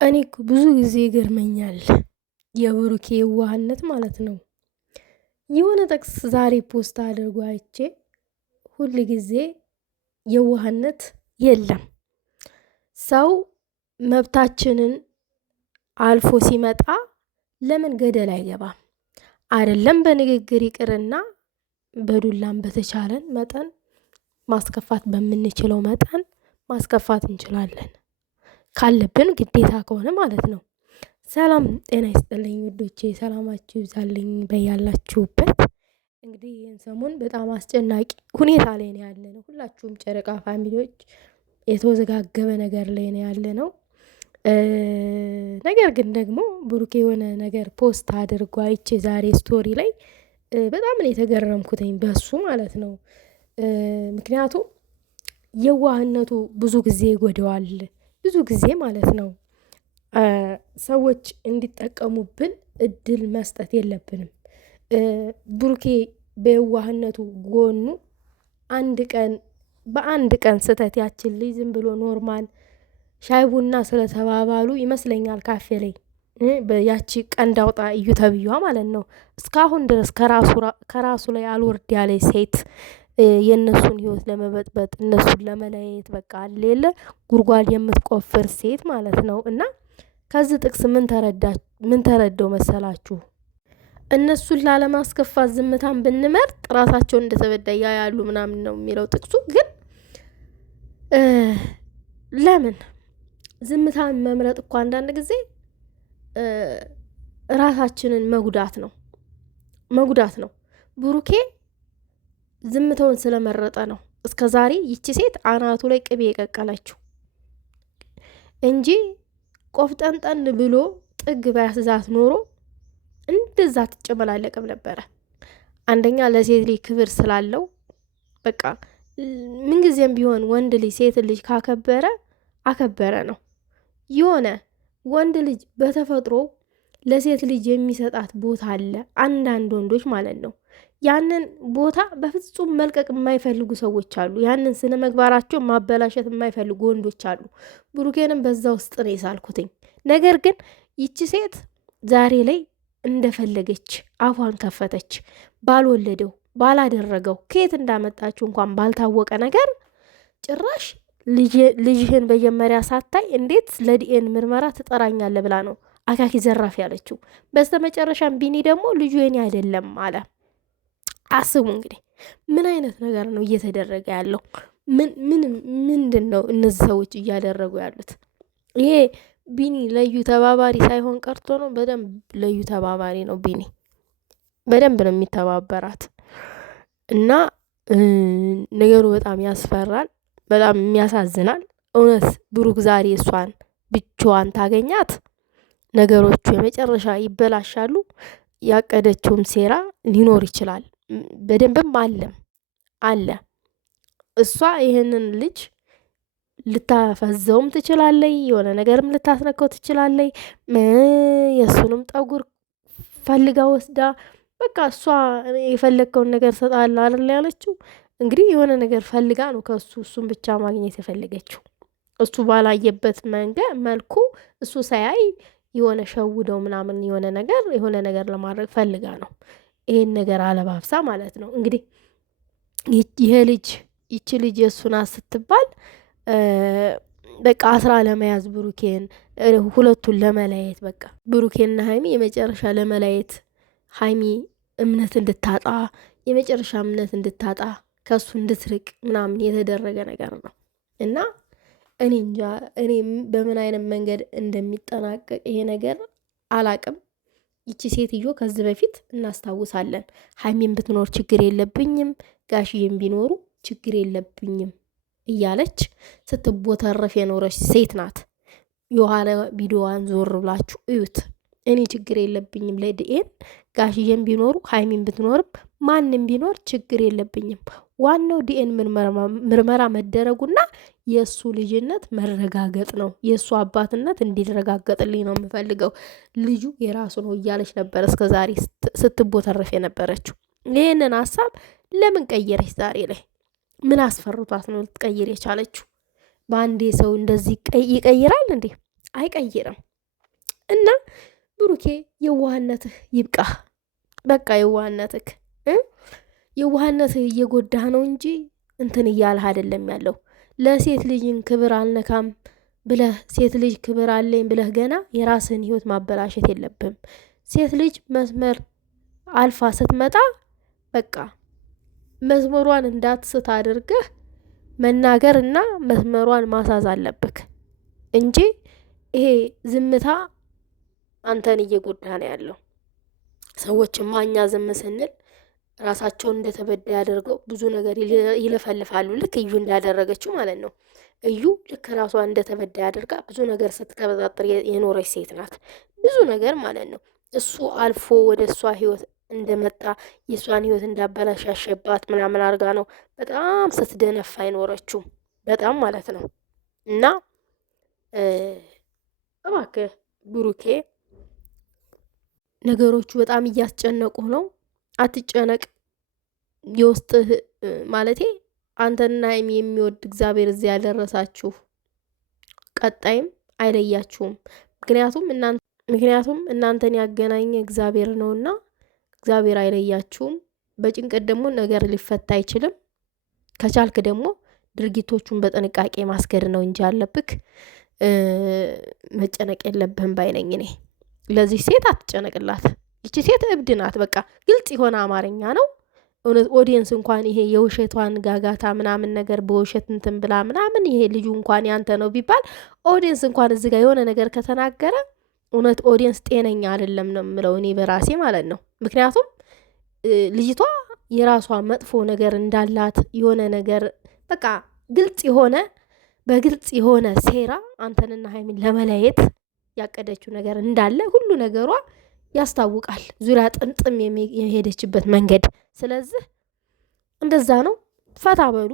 እኔ እኮ ብዙ ጊዜ ይገርመኛል የብሩኬ የዋህነት ማለት ነው። የሆነ ጥቅስ ዛሬ ፖስት አድርጎ አይቼ ሁል ጊዜ የዋህነት የለም ሰው መብታችንን አልፎ ሲመጣ ለምን ገደል አይገባም? አይደለም በንግግር ይቅርና በዱላም በተቻለን መጠን ማስከፋት በምንችለው መጠን ማስከፋት እንችላለን። ካለብን ግዴታ ከሆነ ማለት ነው። ሰላም ጤና ይስጥልኝ ውዶቼ፣ ሰላማችሁ ይብዛልኝ በያላችሁበት። እንግዲህ ይህን ሰሞን በጣም አስጨናቂ ሁኔታ ላይ ነው ያለ ነው። ሁላችሁም ጨረቃ ፋሚሊዎች የተወዘጋገበ ነገር ላይ ነው ያለ ነው። ነገር ግን ደግሞ ብሩኬ የሆነ ነገር ፖስት አድርጎ አይቼ ዛሬ ስቶሪ ላይ በጣም ነው የተገረምኩትኝ በሱ ማለት ነው። ምክንያቱም የዋህነቱ ብዙ ጊዜ ይጎደዋል፣ ብዙ ጊዜ ማለት ነው። ሰዎች እንዲጠቀሙብን እድል መስጠት የለብንም። ብሩኬ በየዋህነቱ ጎኑ በአንድ ቀን ስተት ያችን ልጅ ዝም ብሎ ኖርማል ሻይ ቡና ስለተባባሉ ይመስለኛል ካፌ ላይ ያቺ ቀንድ አውጣ እዩ ተብዬዋ ማለት ነው እስካሁን ድረስ ከራሱ ላይ አልወርድ ያለ ሴት የእነሱን ህይወት ለመበጥበጥ እነሱን ለመለየት በቃ ሌለ ጉድጓድ የምትቆፍር ሴት ማለት ነው። እና ከዚህ ጥቅስ ምን ተረዳው መሰላችሁ? እነሱን ላለማስከፋት ዝምታን ብንመርጥ ራሳቸውን እንደተበዳይ ያያሉ ምናምን ነው የሚለው ጥቅሱ። ግን ለምን ዝምታን መምረጥ እኮ አንዳንድ ጊዜ ራሳችንን መጉዳት ነው። ብሩኬ ዝምታውን ስለመረጠ ነው እስከ ዛሬ ይቺ ሴት አናቱ ላይ ቅቤ የቀቀለችው እንጂ ቆፍጠንጠን ብሎ ጥግ ባያስዛት ኖሮ እንደዛ ትጨመላለቅም ነበረ። አንደኛ ለሴት ልጅ ክብር ስላለው በቃ ምንጊዜም ቢሆን ወንድ ልጅ ሴት ልጅ አከበረ ነው። የሆነ ወንድ ልጅ በተፈጥሮ ለሴት ልጅ የሚሰጣት ቦታ አለ፣ አንዳንድ ወንዶች ማለት ነው። ያንን ቦታ በፍጹም መልቀቅ የማይፈልጉ ሰዎች አሉ። ያንን ስነ ምግባራቸው ማበላሸት የማይፈልጉ ወንዶች አሉ። ብሩኬንም በዛ ውስጥ ነው የሳልኩትኝ። ነገር ግን ይቺ ሴት ዛሬ ላይ እንደፈለገች አፏን ከፈተች። ባልወለደው ባላደረገው ከየት እንዳመጣችው እንኳን ባልታወቀ ነገር ጭራሽ ልጅህን በመጀመሪያ ሳታይ እንዴት ለዲኤን ምርመራ ትጠራኛለህ ብላ ነው አካኪ ዘራፍ ያለችው። በስተመጨረሻም ቢኒ ደግሞ ልጁ የኔ አይደለም አለ። አስቡ እንግዲህ ምን አይነት ነገር ነው እየተደረገ ያለው? ምንድን ነው እነዚህ ሰዎች እያደረጉ ያሉት? ይሄ ቢኒ ለዩ ተባባሪ ሳይሆን ቀርቶ ነው። በደንብ ለዩ ተባባሪ ነው ቢኒ፣ በደንብ ነው የሚተባበራት። እና ነገሩ በጣም ያስፈራል፣ በጣም የሚያሳዝናል። እውነት ብሩክ ዛሬ እሷን ብቻዋን ታገኛት ነገሮቹ የመጨረሻ ይበላሻሉ። ያቀደችውም ሴራ ሊኖር ይችላል፣ በደንብም አለ። እሷ ይህንን ልጅ ልታፈዘውም ትችላለይ፣ የሆነ ነገርም ልታስነካው ትችላለይ። የእሱንም ጠጉር ፈልጋ ወስዳ በቃ እሷ የፈለግከውን ነገር ሰጣለሁ አይደል ያለችው። እንግዲህ የሆነ ነገር ፈልጋ ነው ከእሱ እሱን ብቻ ማግኘት የፈለገችው። እሱ ባላየበት መልኩ እሱ ሳያይ የሆነ ሸውደው ምናምን የሆነ ነገር ለማድረግ ፈልጋ ነው ይሄን ነገር አለባብሳ ማለት ነው። እንግዲህ ይቺ ልጅ የእሱና ስትባል በቃ አስራ ለመያዝ ብሩኬን ሁለቱን ለመለየት በቃ ብሩኬንና ሀይሚ የመጨረሻ ለመለየት ሀይሚ እምነት እንድታጣ የመጨረሻ እምነት እንድታጣ ከሱ እንድትርቅ ምናምን የተደረገ ነገር ነው። እና እኔ እንጃ እኔ በምን አይነት መንገድ እንደሚጠናቀቅ ይሄ ነገር አላቅም። ይቺ ሴትዮ ከዚህ በፊት እናስታውሳለን ሀይሚን ብትኖር ችግር የለብኝም፣ ጋሽዬም ቢኖሩ ችግር የለብኝም እያለች ስትቦተረፍ የኖረች ሴት ናት። የኋላ ቪዲዮዋን ዞር ብላችሁ እዩት። እኔ ችግር የለብኝም ለዲኤን ጋሽዬም ቢኖሩ ሀይሚን ብትኖርም ማንም ቢኖር ችግር የለብኝም፣ ዋናው ዲኤን ምርመራ መደረጉና የእሱ ልጅነት መረጋገጥ ነው። የእሱ አባትነት እንዲረጋገጥልኝ ነው የምፈልገው። ልጁ የራሱ ነው እያለች ነበር እስከ ዛሬ ስትቦተረፍ የነበረችው። ይህንን ሀሳብ ለምን ቀየረች ዛሬ ላይ? ምን አስፈርቷት ነው ልትቀይር የቻለችው? በአንዴ ሰው እንደዚህ ይቀይራል እንዴ? አይቀይርም። እና ብሩኬ የዋህነትህ ይብቃህ። በቃ የዋህነትህ እየጎዳህ ነው እንጂ እንትን እያልህ አይደለም ያለው። ለሴት ልጅን ክብር አልነካም ብለህ ሴት ልጅ ክብር አለኝ ብለህ ገና የራስህን ህይወት ማበላሸት የለብህም። ሴት ልጅ መስመር አልፋ ስትመጣ በቃ መስመሯን እንዳትስት አድርገህ መናገር እና መስመሯን ማሳዝ አለብክ እንጂ ይሄ ዝምታ አንተን እየጎዳ ነው ያለው። ሰዎችማ እኛ ዝም ስንል ራሳቸውን እንደተበዳይ አድርገው ብዙ ነገር ይለፈልፋሉ። ልክ እዩ እንዳደረገችው ማለት ነው። እዩ ልክ ራሷን እንደተበዳይ አድርጋ ብዙ ነገር ስትቀበጣጥር የኖረች ሴት ናት። ብዙ ነገር ማለት ነው። እሱ አልፎ ወደ እሷ ህይወት እንደመጣ የእሷን ህይወት እንዳበላሻሸባት ምናምን አድርጋ ነው በጣም ስትደነፋ አይኖረችው። በጣም ማለት ነው። እና እባክህ ብሩኬ ነገሮቹ በጣም እያስጨነቁ ነው። አትጨነቅ። የውስጥህ ማለቴ አንተና ሀይሚ የሚወድ እግዚአብሔር እዚህ ያደረሳችሁ ቀጣይም አይለያችሁም። ምክንያቱም እናንተን ያገናኘ እግዚአብሔር ነውና እግዚአብሔር አይለያችሁም። በጭንቀት ደግሞ ነገር ሊፈታ አይችልም። ከቻልክ ደግሞ ድርጊቶቹን በጥንቃቄ ማስገድ ነው እንጂ አለብክ መጨነቅ የለብህም ባይነኝ እኔ። ለዚህ ሴት አትጨነቅላት። ይቺ ሴት እብድ ናት። በቃ ግልጽ የሆነ አማርኛ ነው። እውነት ኦዲየንስ እንኳን ይሄ የውሸቷን ጋጋታ ምናምን ነገር በውሸት እንትን ብላ ምናምን ይሄ ልጁ እንኳን ያንተ ነው ቢባል ኦዲየንስ እንኳን እዚህ ጋር የሆነ ነገር ከተናገረ እውነት ኦዲየንስ ጤነኛ አይደለም ነው የምለው እኔ በራሴ ማለት ነው። ምክንያቱም ልጅቷ የራሷ መጥፎ ነገር እንዳላት የሆነ ነገር በቃ በግልጽ የሆነ ሴራ አንተንና ሀይሚን ለመለየት ያቀደችው ነገር እንዳለ ሁሉ ነገሯ ያስታውቃል። ዙሪያ ጥምጥም የሄደችበት መንገድ። ስለዚህ እንደዛ ነው። ፈታ በሉ።